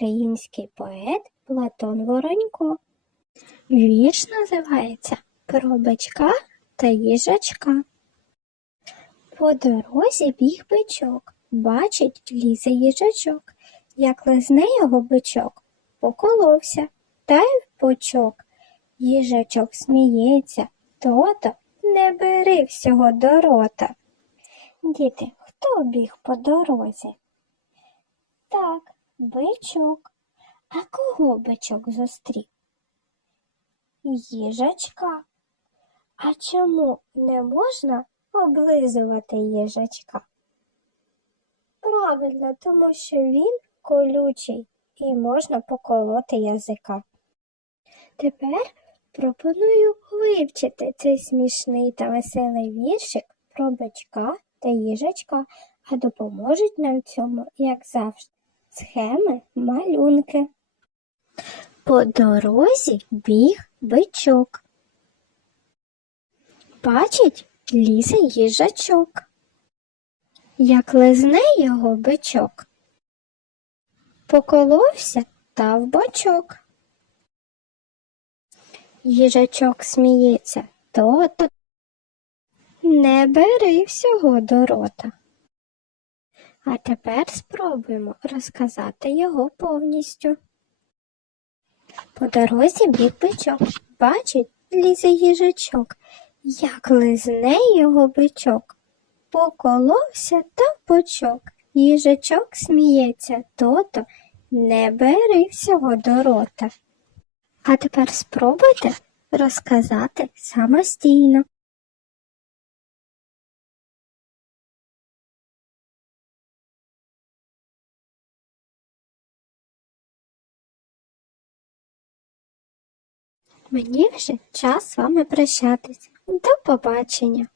український поет Платон Воронько. Вірш називається Про бичка та їжачка. По дорозі біг бичок, бачить, лізе їжачок. Як лизне його бичок, поколовся та й в почок. Їжачок сміється, то-то не бери всього до рота. Діти, хто біг по дорозі? Бичок. А кого бичок зустрів? Їжачка. А чому не можна облизувати їжачка? Правильно, тому що він колючий і можна поколоти язика. Тепер пропоную вивчити цей смішний та веселий віршик про бичка та їжачка, а допоможуть нам цьому, як завжди, схеми малюнки. По дорозі біг бичок. Бачить, лізе їжачок. Як лизне його бичок, поколовся та в бочок. Їжачок сміється, то-то не бери всього до рота. А тепер спробуємо розказати його повністю. По дорозі біг бичок, бачить, лізе їжачок, як лизне його бичок. Поколовся та в бочок. Їжачок сміється, то-то не бери всього до рота. А тепер спробуйте розказати самостійно. Мені вже час з вами прощатись. До побачення!